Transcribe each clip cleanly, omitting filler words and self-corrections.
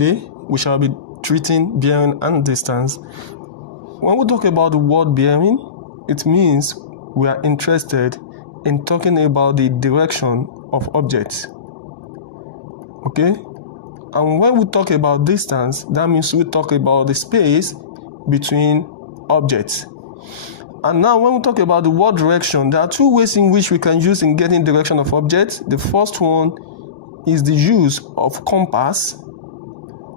Today, we shall be treating bearing and distance. When we talk about the word bearing, it means we are interested in talking about the direction of objects. Okay? And when we talk about distance, that means we talk about the space between objects. And now when we talk about the word direction, there are two ways in which we can use in getting direction of objects. The first one is the use of compass,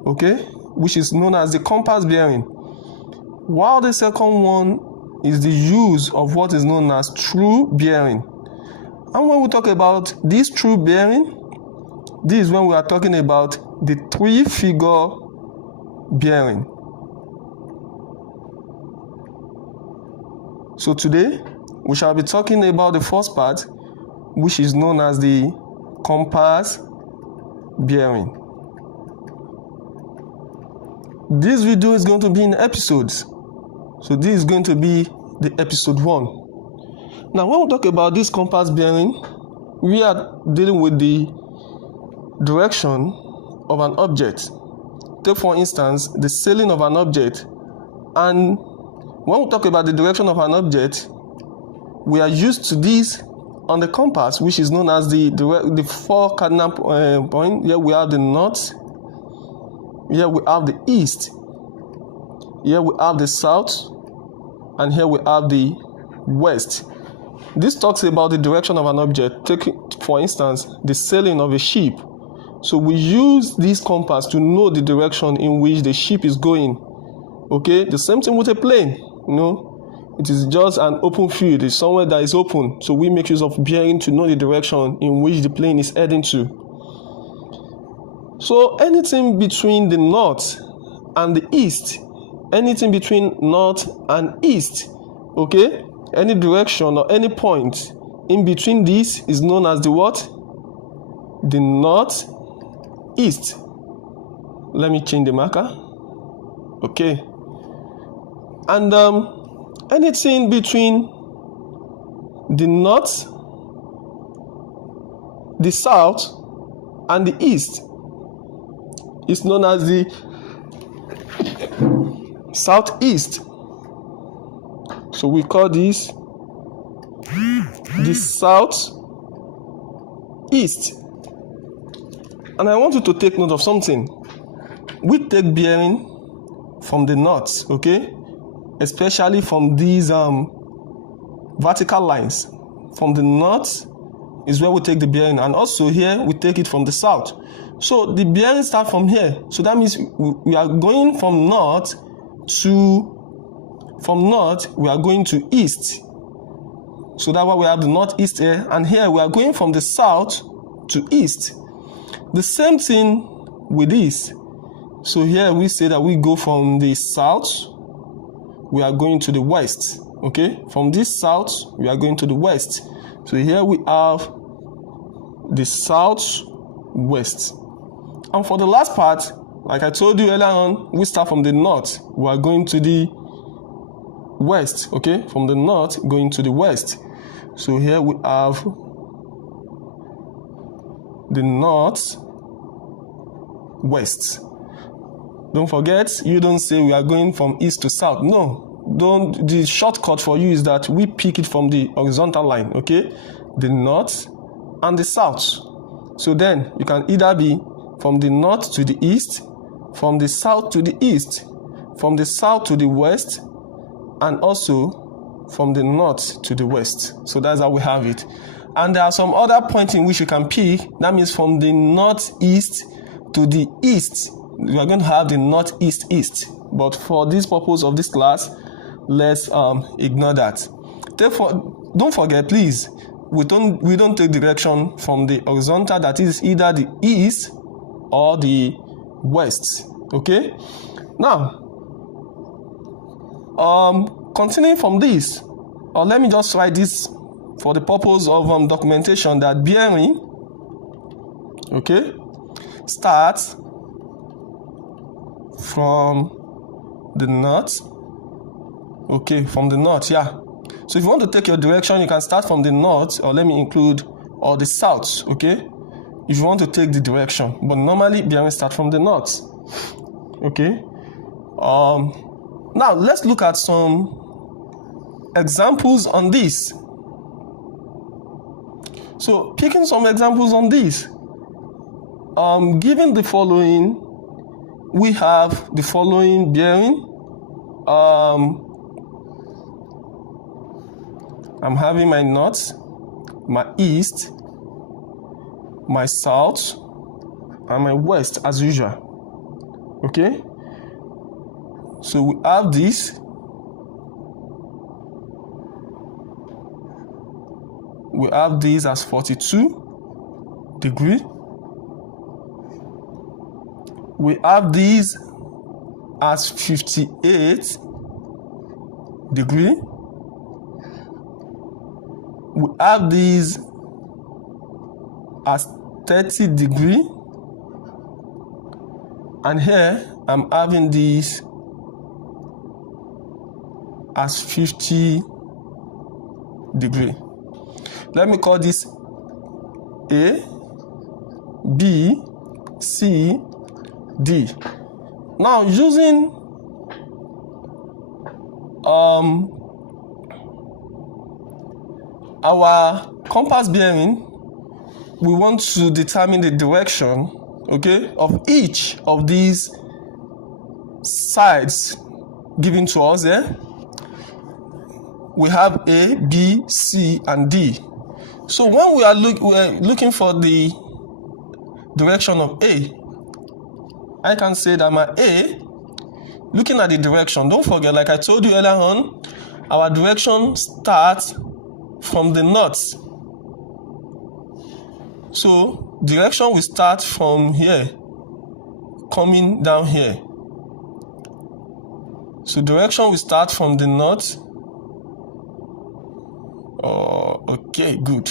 okay, which is known as the compass bearing. While the second one is the use of what is known as true bearing. And when we talk about this true bearing, this is when we are talking about the three-figure bearing. So today, we shall be talking about the first part, which is known as the compass bearing. This video is going to be in episodes. So this is going to be the episode 1. Now, when we talk about this compass bearing, we are dealing with the direction of an object. Take for instance the sailing of an object, and when we talk about the direction of an object, we are used to this on the compass, which is known as the four cardinal point. Here we have the north, here we have the east, here we have the south, and here we have the west. This talks about the direction of an object. Take for instance the sailing of a ship. So we use this compass to know the direction in which the ship is going. Okay, the same thing with a plane. You know, it is just an open field. It's somewhere that is open. So we make use of bearing to know the direction in which the plane is heading to. So anything between the north and the east, anything between north and east, okay, any direction or any point in between these is known as the what? The north east. Let me change the marker. Okay. And anything between the north, the south, and the east is known as the southeast. So we call this the southeast. And I want you to take note of something. We take bearing from the north, okay? Especially from these vertical lines. From the north is where we take the bearing, and also here we take it from the south. So the bearing starts from here. So that means we are going from north we are going to east. So that's why we have the northeast here, and here we are going from the south to east. The same thing with this. So here we say that we go from the south, we are going to the west. Okay, from this south we are going to the west. So here we have the southwest. And for the last part, like I told you earlier on, we start from the north, we are going to the west. Okay, from the north going to the west. So here we have the north west. Don't forget, you don't say we are going from east to south. No, don't. The shortcut for you is that we pick it from the horizontal line. Okay, the north and the south. So then you can either be from the north to the east, from the south to the east, from the south to the west, and also from the north to the west. So that's how we have it. And there are some other points in which you can pick. That means from the northeast to the east, we are going to have the northeast east. But for this purpose of this class, let's ignore that. Therefore, don't forget, please, we don't take direction from the horizontal, that is either the east or the west. Okay. Now, continuing from this, or let me just write this for the purpose of documentation, that bearing, okay, starts from the north. Okay, from the north, yeah. So if you want to take your direction, you can start from the north, or let me include, or the south, okay, if you want to take the direction. But normally bearing start from the north. Okay. Now let's look at some examples on this. So picking some examples on this, given the following, we have the following bearing. I'm having my north, my east, my south, and my west as usual. Okay? So we have this. We have this as 42 degree. We have these as 58 degree. We have these as 30 degree. And here I'm having these as 50 degree. Let me call this A, B, C, D. Now using our compass bearing, we want to determine the direction, okay, of each of these sides given to us here. We have A, B, C, and D. So when we are looking for the direction of A, I can say that my A, looking at the direction, don't forget, like I told you earlier on, our direction starts from the north. So direction will start from here, coming down here. So direction will start from the north. Okay, good.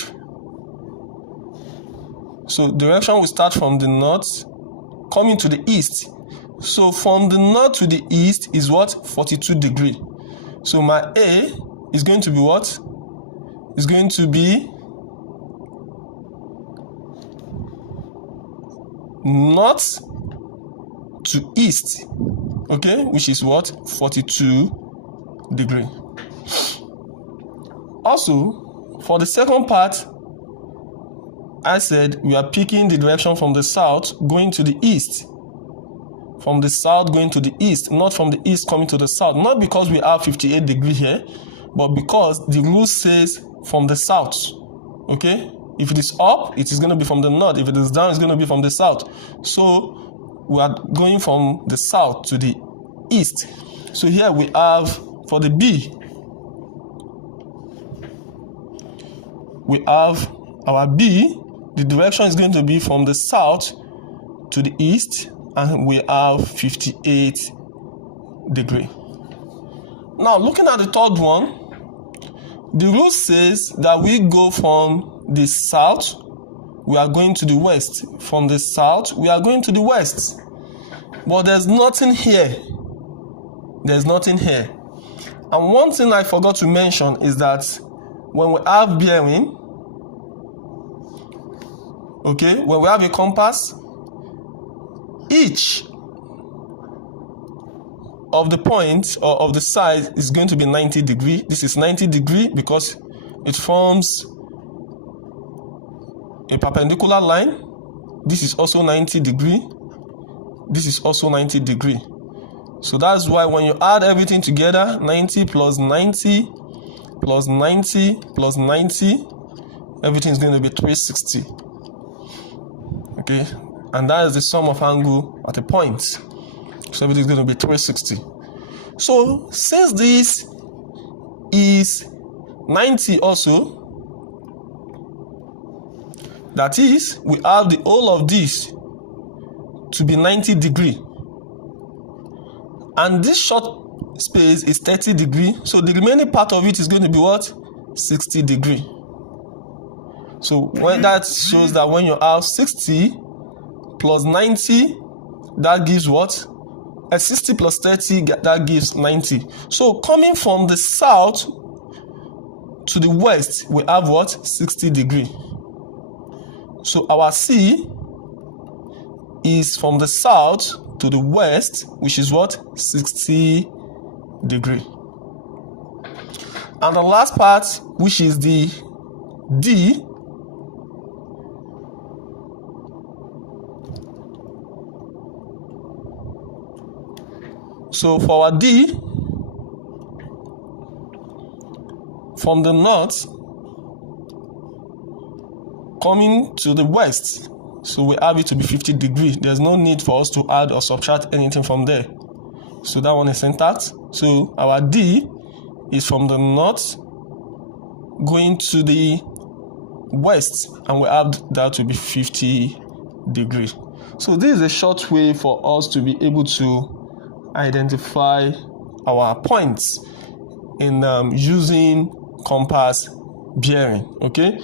So direction will start from the north, coming to the east. So from the north to the east is what? 42 degree. So my A is going to be what? Is going to be north to east, okay, which is what? 42 degree. Also, for the second part, I said we are picking the direction from the south going to the east. From the south going to the east, not from the east coming to the south. Not because we have 58 degree here, but because the rule says from the south. Okay? If it is up, it is going to be from the north. If it is down, it's going to be from the south. So we are going from the south to the east. So here we have, for the B, we have our B, the direction is going to be from the south to the east, and we have 58 degree. Now looking at the third one, the rule says that we go from the south, we are going to the west. From the south, we are going to the west. But there's nothing here. There's nothing here. And one thing I forgot to mention is that when we have bearing, okay, when we have a compass, each of the points or of the side is going to be 90 degree. This is 90 degree because it forms a perpendicular line. This is also 90 degree. This is also 90 degree. So that's why when you add everything together, 90 plus 90 plus 90 plus 90, everything is going to be 360. Okay, and that is the sum of angle at a point. So everything is going to be 360. So since this is 90 also, that is, we have the whole of this to be 90 degree. And this short space is 30 degree. So the remaining part of it is going to be what? 60 degree. So when that shows that when you have 60 plus 90, that gives what? 60 plus 30, that gives 90. So coming from the south to the west, we have what? 60 degree. So our C is from the south to the west, which is what? 60 degree. And the last part, which is the D, so for our D, from the north coming to the west, so we have it to be 50 degrees. There's no need for us to add or subtract anything from there. So that one is intact. So our D is from the north going to the west, and we have that to be 50 degrees. So this is a short way for us to be able to identify our points in using compass bearing. Okay,